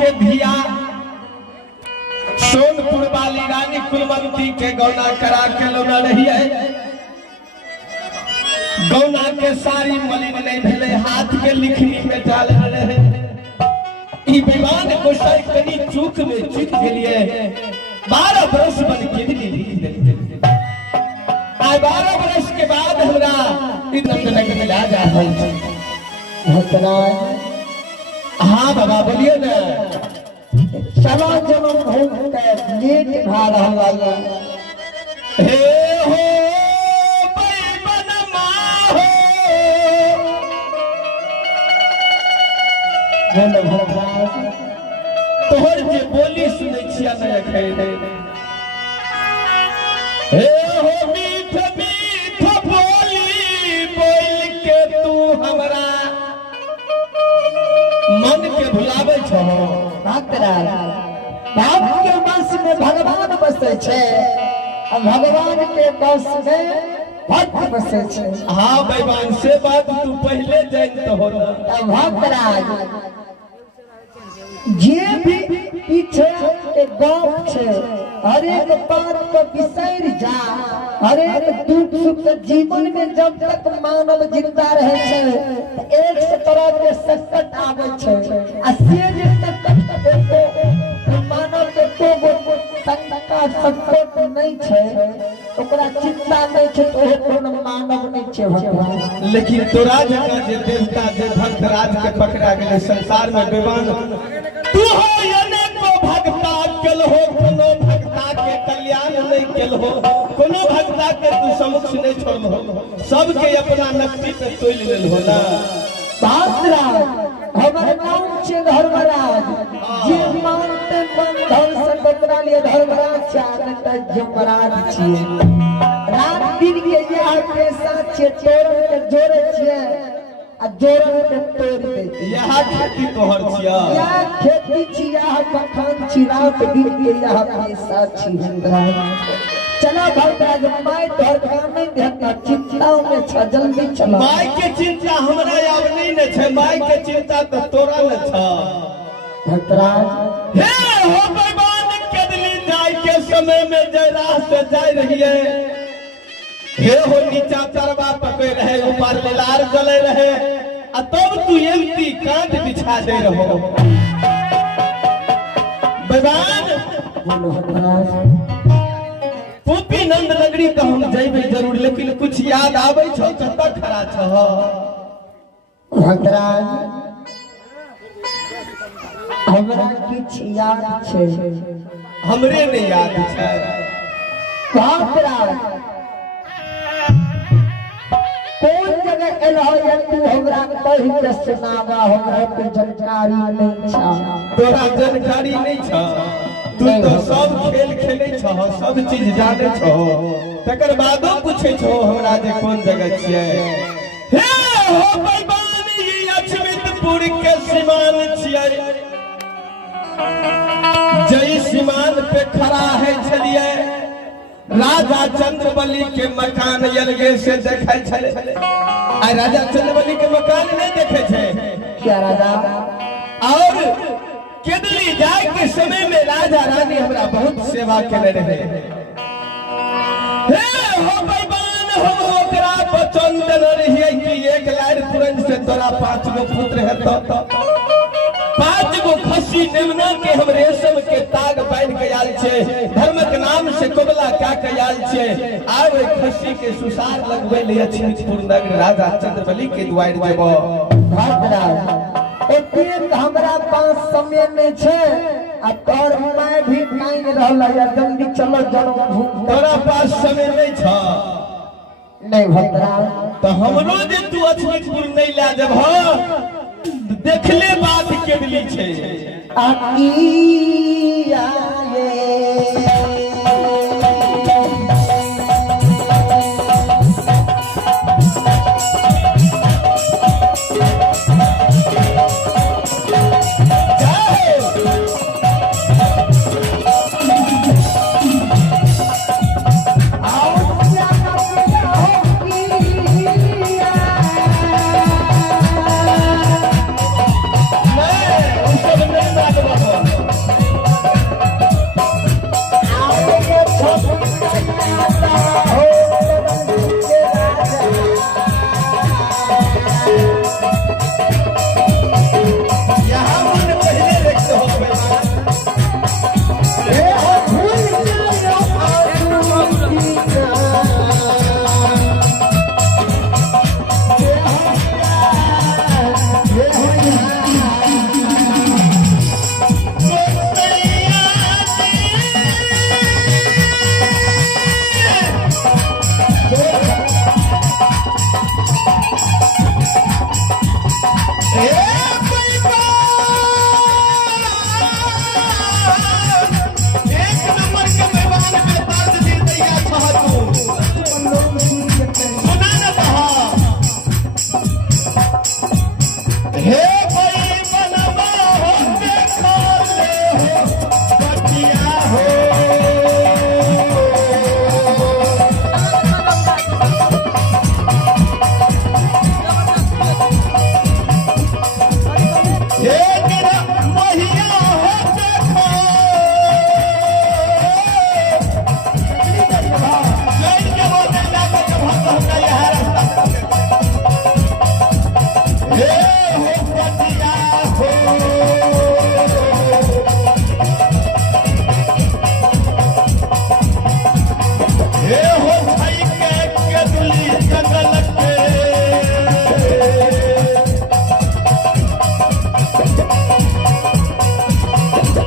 के धिया सोनपुर वाली रानी कुलवंती के गौना करा के लौना रही है। गौना के सारी मलिन नहीं भेले, हाथ के लिखनी में डाल रहे। ई विवान गोसाई कनी चूक में चूक गेलिए, 12 बरस बन के लिख देलिए। आ 12 बरस के बाद हमरा इतना लग मिला जा है। हाँ बाबा बोलिए ना। चलो जन्म भूल के लेट भा रहा हे हो तोहर जे बोली सुनै छिया न एखै हे हो मीठ मीठ बोली बोल के तू हमरा मन के भुलावे छो। बाप के वंश में भगवान बसे छे और भगवान के वंश में भक्त बसे छे। हाँ भगवान से बात तू पहले जानत हो। भक्तराज जे भी पीछे के गाँव छे हर एक बात को बिसर जा। हर एक दुख सुख जीवन में जब तक मानव जिंदा रहे छे एक तरह के संकट आवे छे। आ से जे संकट देखो मानव के तो संकट नहीं छे, ओकरा चिंता नहीं छे तो कोनो मानव नहीं छे भगवान। लेकिन तोरा जका जे देवता जे भक्त राज के पकड़ा गेले संसार में बेवान तू हो यने को भक्ता केल हो, कोनो भक्ता के कल्याण नहीं केल हो, कोनो भक्ता के तू समुख नहीं छोड़ हो, सबके अपना नक्ति पे तोल लेल हो ना। भाद्राज हमर नाम छे धर्मराज, जे मानते बंधन से टकरा लिए धर्मराज चाहत जमराज छिए। रात दिन के यह पेशा छे, तोड़ के जोड़े छिए आ जोड़ के तोड़ दे। यह खेती तोहर छिया, यह खेती छिया, बखान छी, रात दिन के यह पेशा छी धर्मराज। चला भद्राज माय तोहर काम नहीं देखता चिंताओं में छ, जल्दी चला। माय के चिंता हमरा अब नहीं न छे, माय के चिंता तो तोरा न छ। भद्राज हे हो भगवान कदली जाय के समय में जय रास्ते जाय रही है। हे हो नीचा चरवा पकड़ रहे, ऊपर लार जले रहे, आ तब तू एमती कांट बिछा दे रहो। भगवान गोपी नंद नगरी तो हम जइबे जरूर, लेकिन कुछ याद आवे छो कत खड़ा छो। भद्राज हमरा किछ याद छे, हमरे नहीं याद छे। भद्राज कौन जगह एलहो या तू हमरा कहि के सुनावा, हमरा के जानकारी नहीं छ। तोरा जानकारी नहीं छ, तू तो सब खेल खेले छो, सब चीज जाने छो, तकर बादो पूछे छो हमरा जे कौन जगह छिए। हे हो भगवान ई अछमितपुर के सीमान छिए। जई सीमान पे खड़ा है छलिए राजा चंद्रबली के मकान अलगे से देखे छले। आ राजा चंद्रबली के मकान नहीं देखे छे क्या राजा? और केदली जाय के समय में राजा रानी हमरा बहुत सेवा केले रहे। हे हो भगवान हम ओकरा वचन देने रहिए कि एक लाख तुरंत से तोरा 5 गो पुत्र हेतो, 5 गो खसी निमना के हम रेशम के ताग बांध के आल छे, धर्म के नाम से कोबला क्या के आल छे। आब खसी के सुसार लगवे ले अछमितपुर नगर राजा चंद्रबली के द्वार जेबो। भद्राज एतेक हमरा पास समय में छे, आ तोर मैं भी टाइम रहला या जल्दी चलो जन्म तोरा पास समय नहीं छ। नहीं भद्राज तो हमरो जे तू अछमितपुर नहीं ला जब हो देखले बात केदली छे। आकिया नहीं, उस सब नहीं बात बाबा।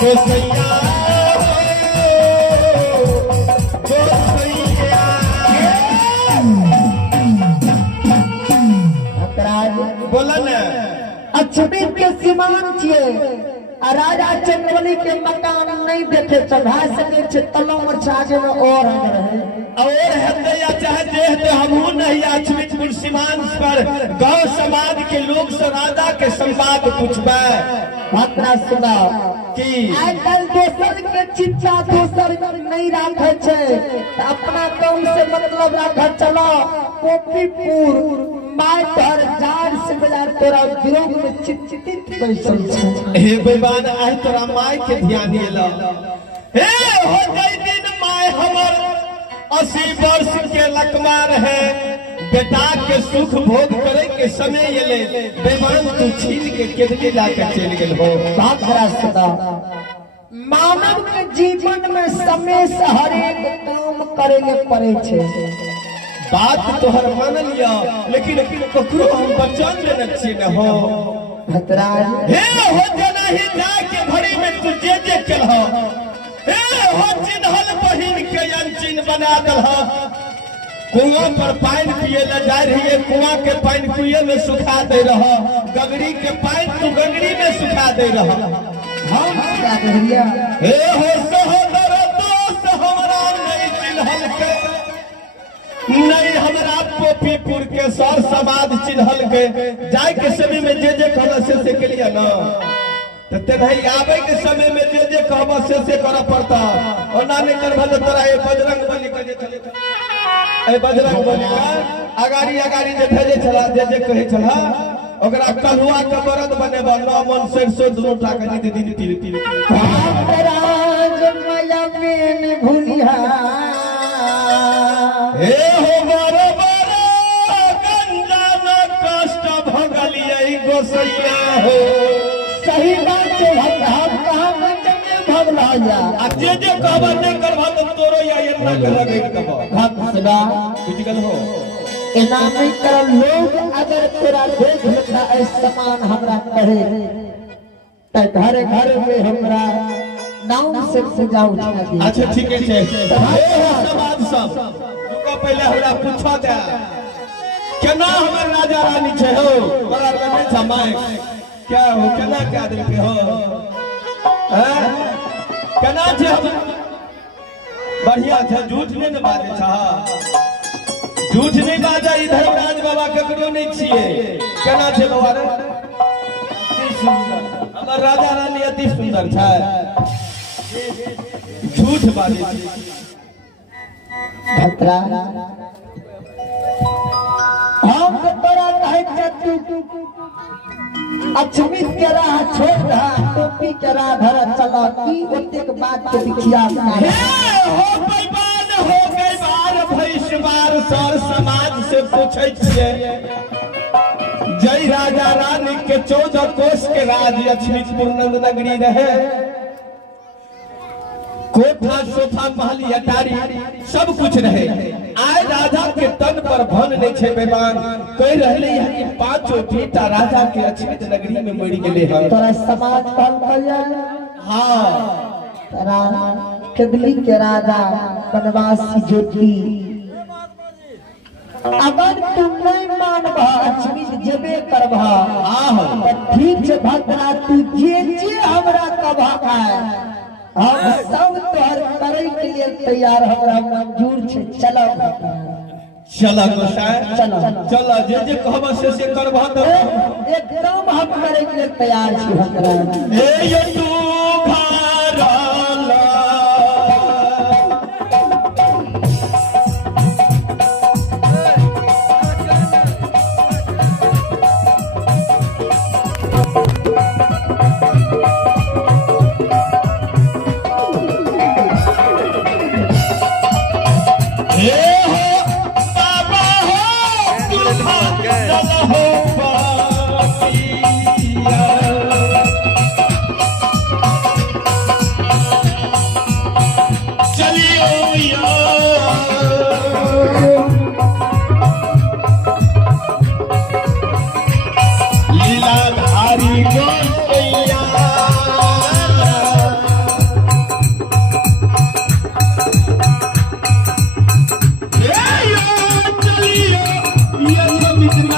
गोसैया गोसैया। बोला ना अछबीत के सीमांत छिए आ राजा चंद्रवली के मकान नहीं देखे चढ़ा सके छे तलो में छाजे में और रहे और हते या चाहे देहते हमहू नहीं अछबीपुर सीमांत पर गांव समाज के लोग से राजा के संवाद पूछबे भद्रा सुना कि आजकल दोसर के चिट्ठा दोसर नहीं राखे छे अपना काम से मतलब राखे चलो कोपीपुर माय पर जार से बाजार तोरा विरोध में चिचित बैसल छे हे बेबान आइ तोरा माय के ध्यान एला हे हो गई दिन माय हमर 80 वर्ष के लकमार है बेटा के सुख भोग करे के समय एले बेमान तू छीन के केदली ला के चल गेल हो बात रास्ता मानव के जीवन में समय से हर एक काम करे के पड़े छे बात तोहर मान लिया लेकिन ककरो हम बचन लेने छी न हो भतराज हे हो जना ही जाके घड़ी में तू जे केलह हे हो चिन्हल बहिन के अनचिन बना दलह कुआं पर पानी पिए ले जा रही कुआं के पानी कुएं में सुखा दे रहा गगरी के पानी तू गगरी में सुखा दे रहा हम क्या करिया हे हो सहोदर दोस्त हमरा नहीं चिन्हल के नहीं हमरा पोपीपुर के सर समाज चिन्हल के जाय के समय में जे कहला से के लिए ना तो तेनाही आवे के समय में जे कहबा से कर पड़ता और ना नहीं करबा तो तोरा ए बजरंग बली के जे चले ए बजरंग बली का अगाड़ी जे भेजे छला जे कहे छला ओकरा कलुआ के बरद बनेबा नौ मन सरसों दुनो टाका नीति दिन तीर भतराज माया में भूलिया हे हो बारो गंजा न कष्ट भगलियै गोसैया हो सही बात है हम कहां में भगला जा आ जे कहबा नहीं करबा तो तोरो या एना के लगै कहबा भक्तदा बुझ गेल हो एना नहीं कर लोग अगर तोरा देख लेता ऐसा समान हमरा कहे त घर में हमरा नाम से पूजा उठा दे अच्छा ठीक है समाज सब रुको पहले हमरा पूछा दे केना हमर राजा रानी छै हो तोरा लगे समय क्या हो केना क्या दिन के हो हैं केना छै हम बढ़िया छै झूठ नहीं न बाजे छ झूठ नहीं बाजा इधर राज बाबा ककरो नहीं छिए केना छै बाबा रे हमर राजा रानी अति सुंदर छै झूठ बाजे भतरा हम तो तोरा कहे तू अछमित के राह छोड़ रहा टोपी के राह धरा चला की ओतेक बात के दिखिया हे हो बैबान हो गई बार भैंसवार सर समाज से पूछे छिए जय राजा रानी के 14 कोष के राज अछमितपुर नगरी रहे कोठा सोफा महल अटारी सब कुछ रहे आय राजा के तन पर भन नहीं छे बेमान कह रहले है कि 5 बेटा राजा के अछमित नगरी में मरि गेले हैं तोरा समाज कहल जाए हां तोरा कदली के राजा बनवासी ज्योति अगर तुम नहीं मानबा अछमित जेबे करबा तो ठीक छै भतरा तू जे हमरा कहबा है हम सब तोहर करे के लिए तैयार हमरा मंजूर छे चलो चला गोसाई चलो चला जे कहबा से करबा तो एकदम हम करे के लिए तैयार छी हमरा ए यो तू घरला लीला धारी गो